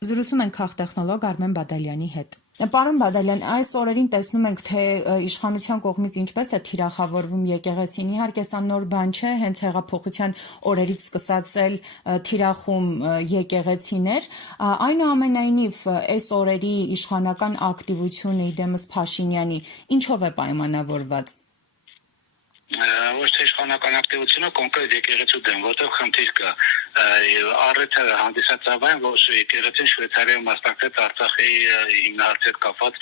Զրուցում ենք քաղտեխնոլոգ Արմեն Բադալյանի հետ։ Պարոն Բադալյան, այս օրերին տեսնում ենք, թե իշխանության կողմից ինչպես է թիրախավորվում եկեղեցին։ Իհարկե, սա նոր բան չէ, հենց հեղափոխության օրերից սկսած էլ թիրախում եկեղեցիներ։ Այնուամենայնիվ, այս օրերի իշխանական ակտիվությունը իդեմս Փաշինյանի ինչով է պայմանավորված։ Ոչ թե իշխանական ակտիվությունը կոնկրետ եկեղեցու դեմ, որտեղ խնդիր կա, առիթը հանդիսացավ այն, որ եկեղեցին Շվեյցարիայում մասնակցեց Արցախի հիմնահարցի հետ կապված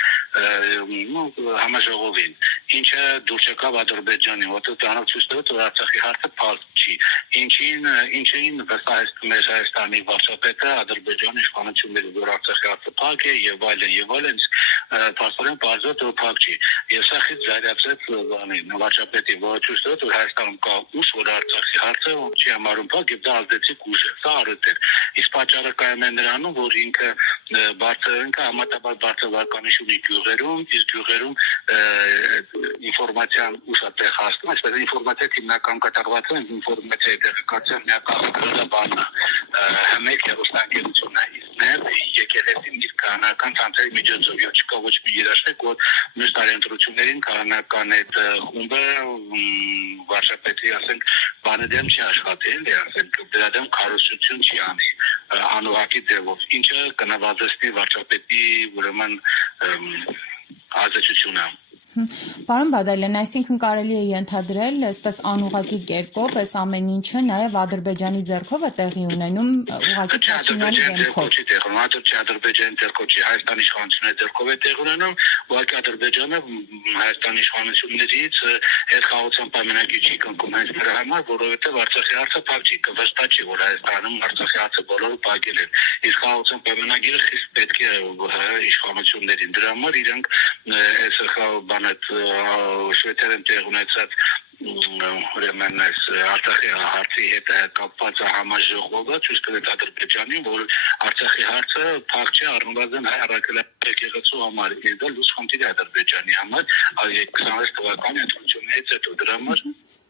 համաժողովին, ինչը դուր չեկավ Ադրբեջանին, որտեղ դրանով ցույց տվեց, որ Արցախի հարցը փակ չի, ինչին վստահեցնում էր Հայաստանի վարչապետը Ադրբեջանի իշխանություններին, որ Արցախի հարցը փակ է եւ այլն, փաստորեն պարզվեց, որ փակ չի, եւ սա խիստ զայրացրեց վարչապետի, որ ցույց տվեց, որ Հայաստանում կա ուժ, որ Արցախի հարցը չի համարում փակ եւ դա ազդեցիկ ուժ է, սա առիթ էր, իսկ պատճառը կայանում է նրանում, որ ինքը համատաբար բարձր վարկանիշ ունի գյուղերում, իսկ գյուղերում ինֆորմացիան ուշատեղ հասնում, այսպես ինֆորմացիա հիմնական կատարված է, ինֆորմացիայի տեղեկացիան միակողմանի բանն է, մեկ հեռուստաընկերությունն է, իսկ եկեղեցին իր քահանական ցանցերի միջոցով եւ չկա ոչ մի երաշխիք, որ մյուս տարենտրություններին քահանական այդ խումբը վարչապետի, ասենք, բանը դեմ չի աշխատի, ասենք, դրա դեմ քարոզություն չի անի անուղակի ձևով, ինչը կնվազեցնի վարչապետի ուրեմն ազդեցությունը։ Պարոն Բադալյան, այսինքն կարելի է ենթադրել, այսպես անուղղակի կերպով, այս ամեն ինչը նաև Ադրբեջանի ձեռքով է տեղի ունենում, ուղղակի Փաշինյանի դեմքով։ Ադրբեջանի ձեռքով չի, Հայաստանի իշխանությունների ձեռքով է տեղի ունենում, ուղղակի Ադրբեջանը Հայաստանի իշխանություններից հետխաղացան պայմանագիր չի կնքում հենց նրա համար, որովհետև Արցախի հարցը փակ չի, վստահ չի, որ Հայաստանում Արցախի հարցը բոլորը փակել են։ Իսկ խաղացան պայմանագիրը խիստ պետք է իշխանություններին, դրա համար իրենք Շվեյցարիայում տեղ ունեցած ուրեմն այս Արցախի հարցի հետ կապված համաժողովը ցույց տվեց Ադրբեջանին, որ Արցախի հարցը փակ չէ առնվազն հայ առաքելական եկեղեցու համար, իսկ դա լույս խնդիր է Ադրբեջանի համար 26 թվականի ընտրություններից հետո, դրա համար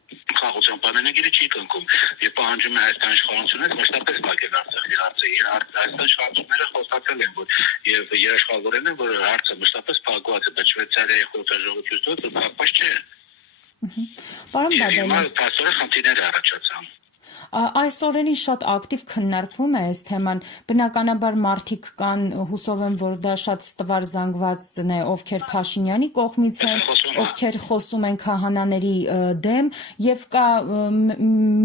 խաղացան պայմանագիրը չի կնքում եւ պահանջում է Հայաստանի իշխանություններից մշտապես փակել Արցախի հարցը։ Հայաստանի իշխանությունները խոստացել են, որ եւ երաշխավորել են, որ հարցը մշտապես փակված է, բայց Շվեյցարիայի խորհրդաժողովը փակված չէ։ Պարոն Բադալյան, փաստորեն խնդիրներ առաջացան։ Այս օրերին շատ ակտիվ քննարկվում է այս թեման, բնականաբար մարդիկ կան, հուսով եմ, որ դա շատ ստվար զանգվածն է, ովքեր Փաշինյանի կողմից են, ովքեր խոսում են քահանաների դեմ, եւ կա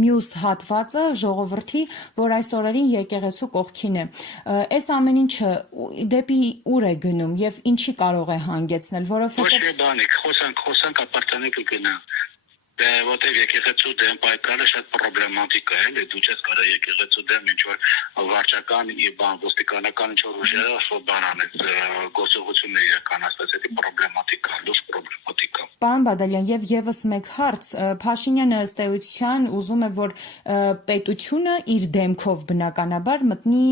մյուս հատվածը ժողովրդի, որ այս օրերին եկեղեցու կողքին է։ Այս ամեն ինչը դեպի ուր է գնում եւ ինչի կարող է հանգեցնել, որովհետեւ ոչ մի բանի, խոսանք ապարտանի կգնա։ Որտեղ եկեղեցու դեմ պայքարը շատ պրոբլեմատիկ է, էլի դու չես կարող եկեղեցու դեմ ինչ-որ վարչական ոստիկանական ինչ-որ ուժերը բան անես, գործողություններ իրականացնես, դա պրոբլեմատիկ է, լուրջ պրոբլեմատիկ է։ Պարոն Բադալյան, եւ եւս մեկ հարց, Փաշինյանը ըստ էության ուզում է, որ պետությունը իր դեմքով բնականաբար մտնի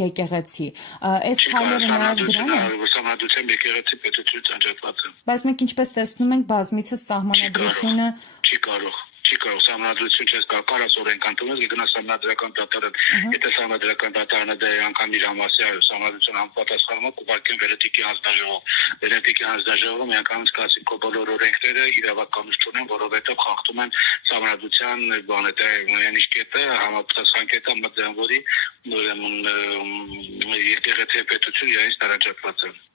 եկեղեցի։ Այս քայլերը նաեւ դրան է։ Համադրությամբ եկեղեցի պետությունից անջատված է։ Բայց մենք ինչպես տեսնում ենք, բազմիցս սահմանադրությունը չի կարող սահմանադրություն չես կարաս օրենք ընդունես, գնաս սահմանադրական դատարան, եթե սահմանադրական դատարանը դա անգամ իր համասի սահմանադրություն համապատասխանում է, կուղարկեն Վենետիկի հանձնաժողով։ Վենետիկի հանձնաժողովը միանգամից կասի քո բոլոր օրենքները իրավականություն չունեն, որովհետև խախտում են սահմանադրության բանը, դա ինչ կետը, համապատասխան կետը, որի եկեղեցի պետություն իրենից տարածված է։